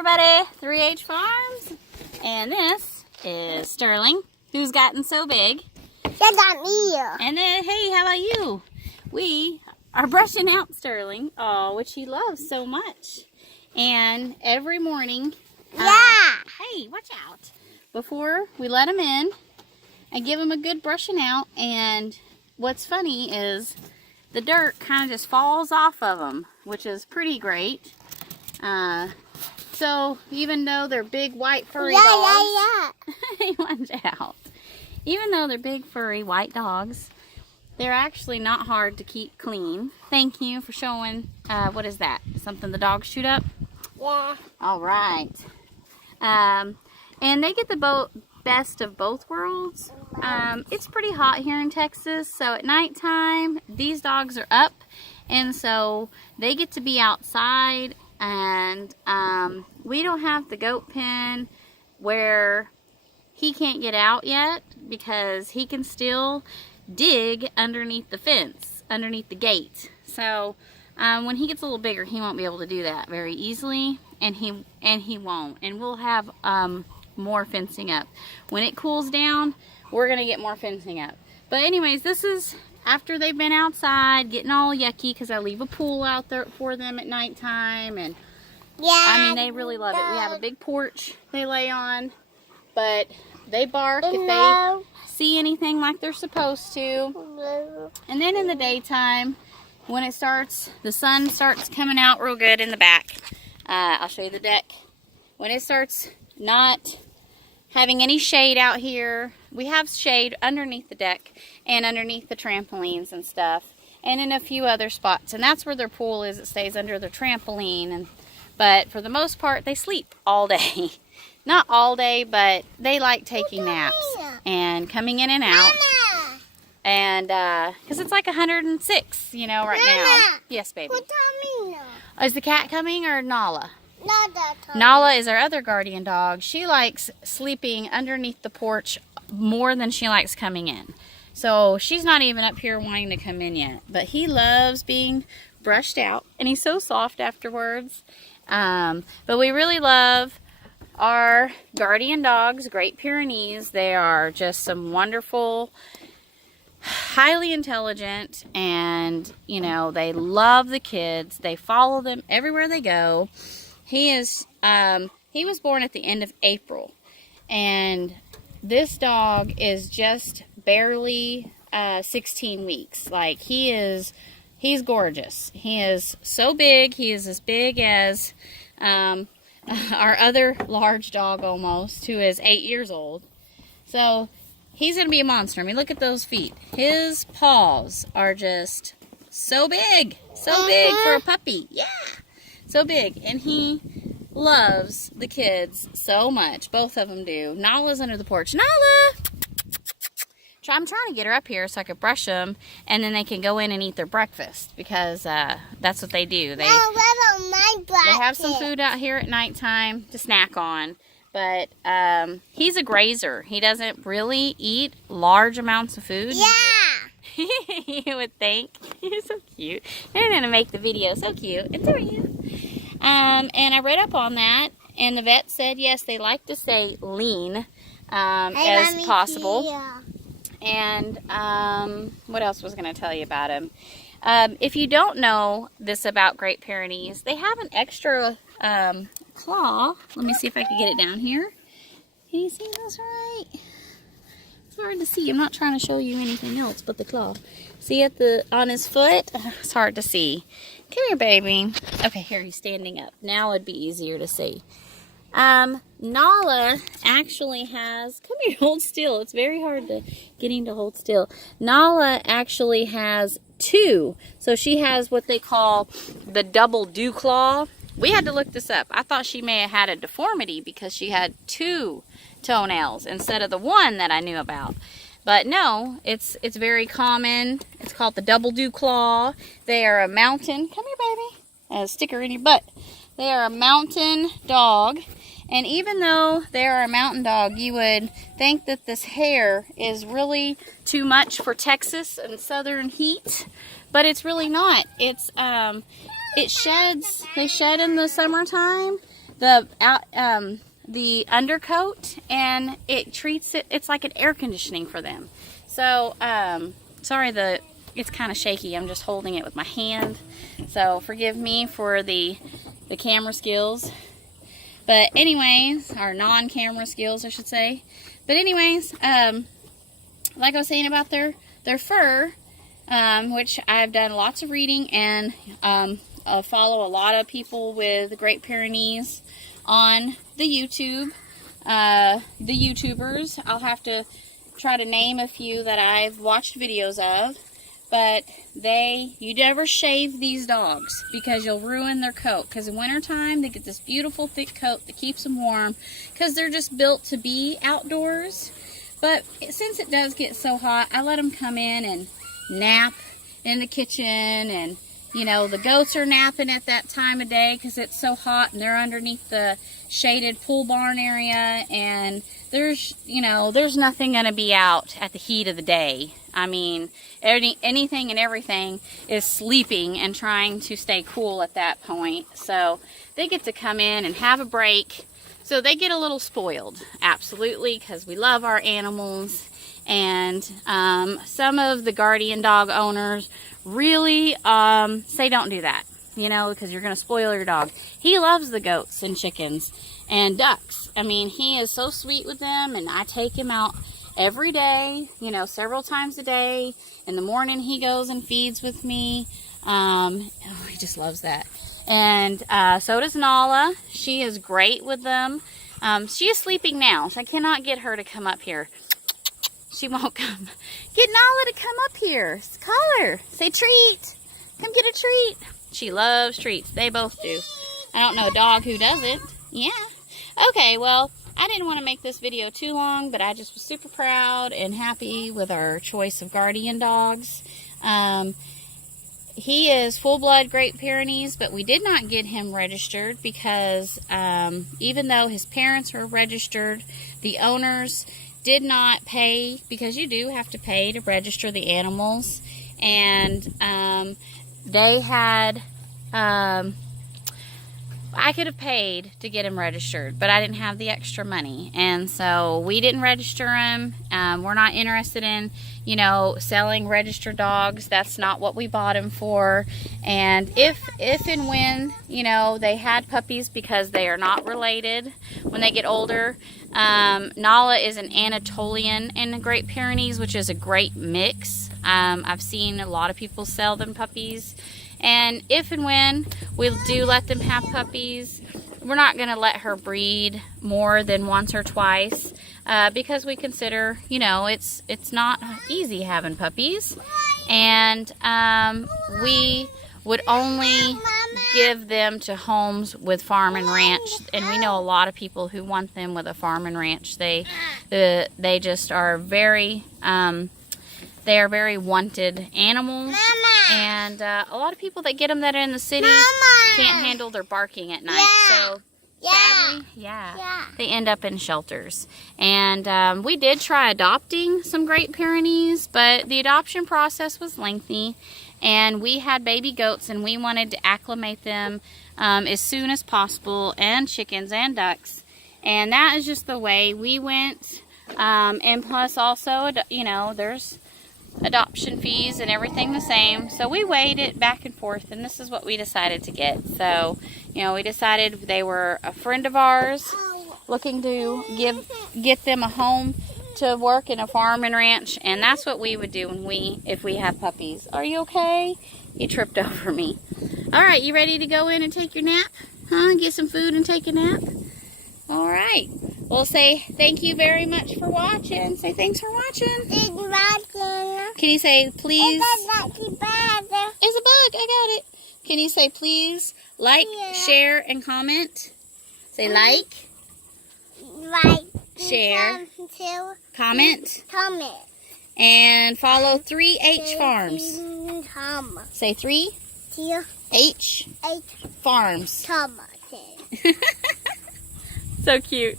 everybody, 3H Farms, and this is Sterling, who's gotten so big. That got me. And then, hey, how about you? We are brushing out Sterling, which he loves so much. And every morning, hey, watch out, before we let him in, I give him a good brushing out. And what's funny is the dirt kind of just falls off of them, which is pretty great. So even though they're big white furry dogs, hey, watch out. Even though they're big furry white dogs, they're actually not hard to keep clean. Thank you for showing. What is that? Something the dogs shoot up? Yeah. All right. And they get the best of both worlds. It's pretty hot here in Texas, so at nighttime these dogs are up, and so they get to be outside. And we don't have the goat pen where he can't get out yet, because he can still dig underneath the fence, underneath the gate. So when he gets a little bigger, he won't be able to do that very easily, and he won't. And we'll have more fencing up. When it cools down, we're gonna get more fencing up. But anyways, this is after they've been outside getting all yucky, because I leave a pool out there for them at nighttime. And I mean, they really love it. We have a big porch they lay on, but they bark if they see anything like they're supposed to. And then in the daytime, when it starts, the sun starts coming out real good in the back. I'll show you the deck. When it starts not having any shade out here, we have shade underneath the deck and underneath the trampolines and stuff, and in a few other spots. And that's where their pool is. It stays under their trampoline. But for the most part, they sleep all day. Not all day, but they like taking naps and coming in and out. And because it's like 106, you know, right now. Yes, baby. Is the cat coming, or Nala? Nala is our other guardian dog. She likes sleeping underneath the porch more than she likes coming in. So she's not even up here wanting to come in yet. But he loves being brushed out, and he's so soft afterwards. But we really love our guardian dogs, Great Pyrenees. They are just some wonderful, highly intelligent, and you know, they love the kids. They follow them everywhere they go. He was born at the end of April, and this dog is just barely 16 weeks. Like, he's gorgeous. He is so big. He is as big as our other large dog almost, who is 8 years old. So he's going to be a monster. I mean, look at those feet. His paws are just so big. So big for a puppy. Yeah. So big. And he loves the kids so much. Both of them do. Nala's under the porch. Nala! I'm trying to get her up here so I could brush them, and then they can go in and eat their breakfast, because that's what they do. They have some food out here at nighttime to snack on. But he's a grazer. He doesn't really eat large amounts of food. Yeah! You would think. He's so cute. They're going to make the video so cute. It's so cute. And I read up on that, and the vet said, yes, they like to stay lean as possible. And what else was going to tell you about him? If you don't know this about Great Pyrenees, they have an extra claw. Let me see if I can get it down here. Can you see this right? It's hard to see. I'm not trying to show you anything else but the claw. See on his foot? It's hard to see. Come here, baby. Okay, here, he's standing up. Now it'd be easier to see. Nala actually has, come here, hold still. It's very hard to get him to hold still. Nala actually has two. So she has what they call the double dew claw. We had to look this up. I thought she may have had a deformity because she had two toenails instead of the one that I knew about. But no, it's very common. It's called the double dew claw. They are a mountain, come here, baby, a sticker in your butt. They are a mountain dog. And even though they are a mountain dog, you would think that this hair is really too much for Texas and southern heat, but it's really not. It's it sheds. They shed in the summertime, the undercoat, and it treats it. It's like an air conditioning for them. So sorry, it's kind of shaky. I'm just holding it with my hand, so forgive me for the camera skills. But anyways, our non-camera skills, I should say. But anyways, like I was saying about their fur, which I've done lots of reading, and I'll follow a lot of people with Great Pyrenees on the YouTube. The YouTubers, I'll have to try to name a few that I've watched videos of. But you never shave these dogs because you'll ruin their coat. Because in wintertime, they get this beautiful thick coat that keeps them warm because they're just built to be outdoors. But since it does get so hot, I let them come in and nap in the kitchen. And, you know, the goats are napping at that time of day because it's so hot, and they're underneath the shaded pool barn area. And there's nothing going to be out at the heat of the day. I mean, anything and everything is sleeping and trying to stay cool at that point. So they get to come in and have a break. So they get a little spoiled, absolutely, because we love our animals. And some of the guardian dog owners really say don't do that, you know, because you're going to spoil your dog. He loves the goats and chickens and ducks. I mean, he is so sweet with them, and I take him out every day, you know, several times a day. In the morning, he goes and feeds with me. He just loves that. And so does Nala. She is great with them. She is sleeping now, so I cannot get her to come up here. She won't come. Get Nala to come up here. Call her. Say treat. Come get a treat. She loves treats. They both do. I don't know a dog who doesn't. Yeah. Okay, well, I didn't want to make this video too long, but I just was super proud and happy with our choice of guardian dogs. He is full-blood Great Pyrenees, but we did not get him registered because even though his parents were registered, the owners did not pay, because you do have to pay to register the animals. And they had... I could have paid to get him registered, but I didn't have the extra money, and so we didn't register him. We're not interested in, you know, selling registered dogs. That's not what we bought him for. And if and when, you know, they had puppies, because they are not related when they get older. Nala is an Anatolian in the Great Pyrenees, which is a great mix. I've seen a lot of people sell them puppies. And if and when we do let them have puppies, we're not going to let her breed more than once or twice because we consider, you know, it's not easy having puppies. And we would only give them to homes with farm and ranch. And we know a lot of people who want them with a farm and ranch. They just are very... they are very wanted animals. Mama. And a lot of people that get them that are in the city can't handle their barking at night. So sadly, they end up in shelters. And we did try adopting some Great Pyrenees, but the adoption process was lengthy. And we had baby goats, and we wanted to acclimate them as soon as possible, and chickens and ducks. And that is just the way we went. And plus also, you know, there's adoption fees and everything the same. So we weighed it back and forth, and this is what we decided to get. So, you know, we decided they were a friend of ours looking to get them a home to work in a farm and ranch, and that's what we would do if we have puppies. Are you okay? You tripped over me. All right, you ready to go in and take your nap? Huh? Get some food and take a nap? All right. We'll say thank you very much for watching. Say thanks for watching. Thanks for watching. Can you say please? It's a bug. I got it. Can you say please, like, share, and comment? Say like, share, comment, and follow 3H Farms. Say 3H Farms. So cute.